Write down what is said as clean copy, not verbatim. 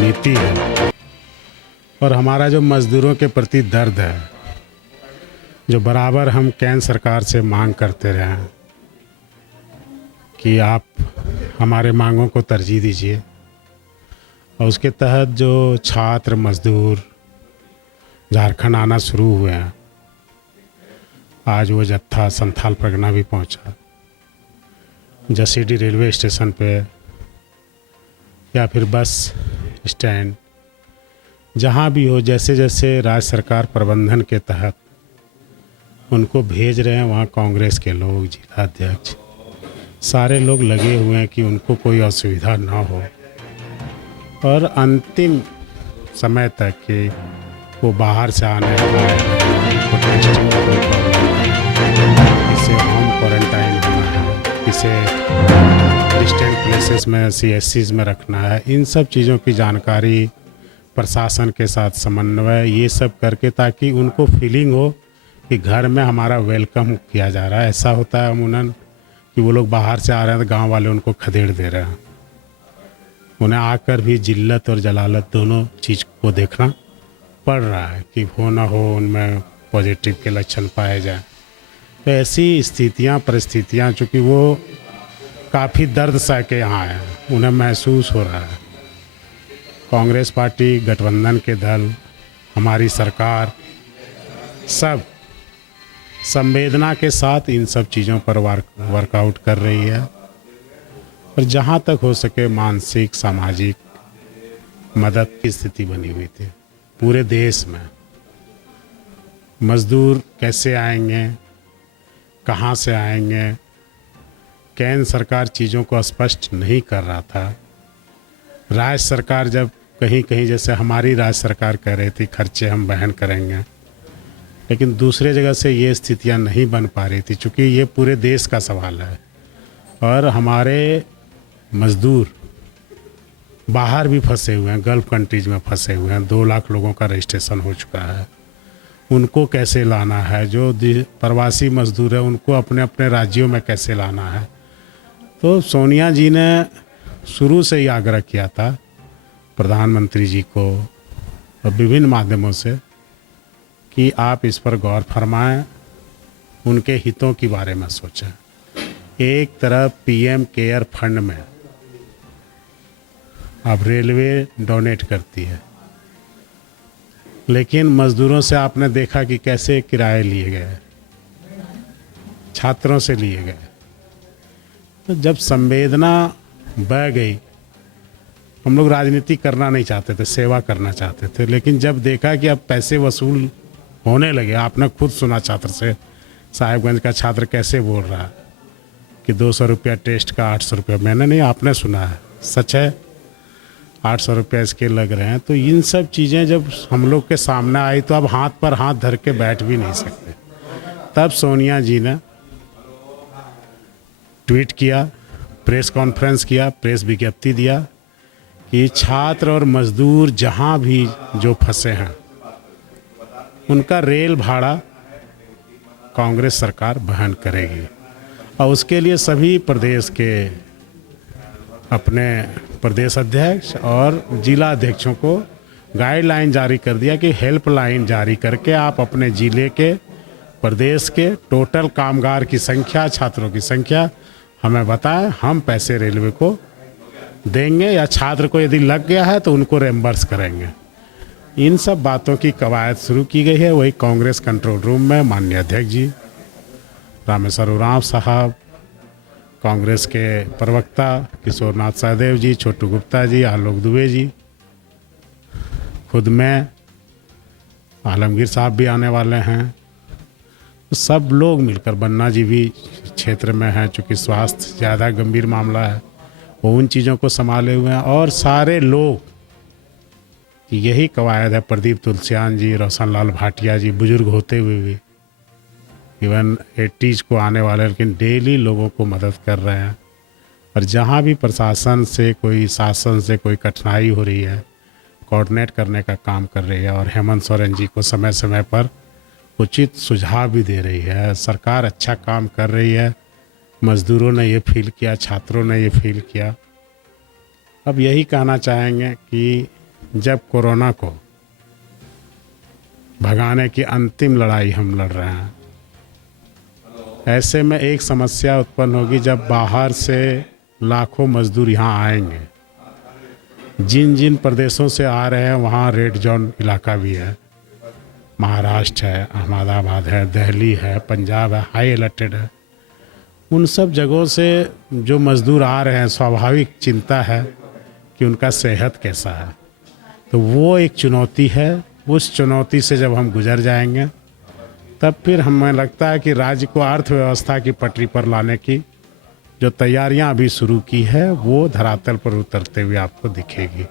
नीति है और हमारा जो मज़दूरों के प्रति दर्द है, जो बराबर हम केंद्र सरकार से मांग करते रहे हैं कि आप हमारे मांगों को तरजीह दीजिए, और उसके तहत जो छात्र मज़दूर झारखंड आना शुरू हुए हैं, आज वो जत्था संथाल परगना भी पहुंचा। जसीडीह रेलवे स्टेशन पे या फिर बस स्टैंड, जहाँ भी हो, जैसे जैसे राज्य सरकार प्रबंधन के तहत उनको भेज रहे हैं, वहाँ कांग्रेस के लोग, जिला अध्यक्ष, सारे लोग लगे हुए हैं कि उनको कोई असुविधा ना हो और अंतिम समय तक कि वो बाहर से आने वाला उनको टेस्टिंग का कोई प्रॉब्लम नहीं, इसे होम क्वारंटाइन होना है, इसे डिस्टेंट प्लेसेस में CSCs में रखना है, इन सब चीज़ों की जानकारी प्रशासन के साथ समन्वय, ये सब करके, ताकि उनको फीलिंग हो कि घर में हमारा वेलकम किया जा रहा है। ऐसा होता है अमूमन कि वो लोग बाहर से आ रहे हैं तो गांव वाले उनको खदेड़ दे रहे हैं। उन्हें आकर भी जिल्लत और जलालत दोनों चीज़ को देखना पड़ रहा है कि हो ना हो उनमें पॉजिटिव के लक्षण पाए जाए। तो ऐसी स्थितियां, परिस्थितियां, चूँकि वो काफ़ी दर्द सह के यहाँ हैं, उन्हें महसूस हो रहा है। कांग्रेस पार्टी, गठबंधन के दल, हमारी सरकार, सब संवेदना के साथ इन सब चीज़ों पर वर्कआउट कर रही है और जहाँ तक हो सके मानसिक, सामाजिक मदद की स्थिति बनी हुई थी पूरे देश में। मज़दूर कैसे आएंगे, कहाँ से आएंगे, केंद्र सरकार चीज़ों को स्पष्ट नहीं कर रहा था। राज्य सरकार जब कहीं कहीं, जैसे हमारी राज्य सरकार कह रही थी खर्चे हम वहन करेंगे, लेकिन दूसरे जगह से ये स्थितियां नहीं बन पा रही थी, चूँकि ये पूरे देश का सवाल है और हमारे मज़दूर बाहर भी फंसे हुए हैं, गल्फ़ कंट्रीज़ में फंसे हुए हैं। 2 लाख लोगों का रजिस्ट्रेशन हो चुका है। उनको कैसे लाना है, जो प्रवासी मज़दूर है उनको अपने अपने राज्यों में कैसे लाना है। तो सोनिया जी ने शुरू से ही आग्रह किया था प्रधानमंत्री जी को और विभिन्न माध्यमों से कि आप इस पर गौर फरमाएं, उनके हितों के बारे में सोचें। एक तरफ PM केयर फंड में अब रेलवे डोनेट करती है, लेकिन मज़दूरों से आपने देखा कि कैसे किराए लिए गए, छात्रों से लिए गए। तो जब संवेदना बह गई, हम लोग राजनीति करना नहीं चाहते थे, सेवा करना चाहते थे, लेकिन जब देखा कि अब पैसे वसूल होने लगे, आपने खुद सुना छात्र से, साहिबगंज का छात्र कैसे बोल रहा है कि 200 रुपया टेस्ट का, 800 रुपया, मैंने नहीं, आपने सुना है, सच है, 800 रुपया इसके लग रहे हैं। तो इन सब चीज़ें जब हम लोग के सामने आई तो अब हाथ पर हाथ धर के बैठ भी नहीं सकते। तब सोनिया जी ने ट्वीट किया, प्रेस कॉन्फ्रेंस किया, प्रेस विज्ञप्ति दिया कि छात्र और मज़दूर जहाँ भी जो फंसे हैं उनका रेल भाड़ा कांग्रेस सरकार वहन करेगी और उसके लिए सभी प्रदेश के अपने प्रदेश अध्यक्ष और जिला अध्यक्षों को गाइडलाइन जारी कर दिया कि हेल्पलाइन जारी करके आप अपने ज़िले के, प्रदेश के टोटल कामगार की संख्या, छात्रों की संख्या हमें बताएं, हम पैसे रेलवे को देंगे या छात्र को यदि लग गया है तो उनको रेम्बर्स करेंगे। इन सब बातों की कवायद शुरू की गई है। वही कांग्रेस कंट्रोल रूम में माननीय अध्यक्ष जी रामेश्वर उरांव साहब, कांग्रेस के प्रवक्ता किशोरनाथ सहदेव जी, छोटू गुप्ता जी, आलोक दुबे जी, खुद मैं, आलमगीर साहब भी आने वाले हैं। तो सब लोग मिलकर, बन्ना जी भी क्षेत्र में हैं, चूँकि स्वास्थ्य ज़्यादा गंभीर मामला है, वो उन चीज़ों को संभाले हुए हैं और सारे लोग, यही कवायद है। प्रदीप तुलसियान जी, रोशन लाल भाटिया जी, बुजुर्ग होते हुए भी, इवन 80s को आने वाले, लेकिन डेली लोगों को मदद कर रहे हैं। और जहाँ भी प्रशासन से कोई, शासन से कोई कठिनाई हो रही है, कोऑर्डिनेट करने का काम कर रही है और हेमंत सोरेन जी को समय समय पर उचित सुझाव भी दे रही है। सरकार अच्छा काम कर रही है, मज़दूरों ने ये फील किया, छात्रों ने ये फील किया। अब यही कहना चाहेंगे कि जब कोरोना को भगाने की अंतिम लड़ाई हम लड़ रहे हैं, ऐसे में एक समस्या उत्पन्न होगी जब बाहर से लाखों मजदूर यहाँ आएंगे। जिन जिन प्रदेशों से आ रहे हैं वहाँ रेड जोन इलाका भी है, महाराष्ट्र है, अहमदाबाद है, दिल्ली है, पंजाब है, हाई अलर्टेड है। उन सब जगहों से जो मज़दूर आ रहे हैं, स्वाभाविक चिंता है कि उनका सेहत कैसा है। तो वो एक चुनौती है। उस चुनौती से जब हम गुजर जाएंगे तब फिर हमें लगता है कि राज्य को अर्थव्यवस्था की पटरी पर लाने की जो तैयारियां अभी शुरू की है वो धरातल पर उतरते हुए आपको दिखेगी।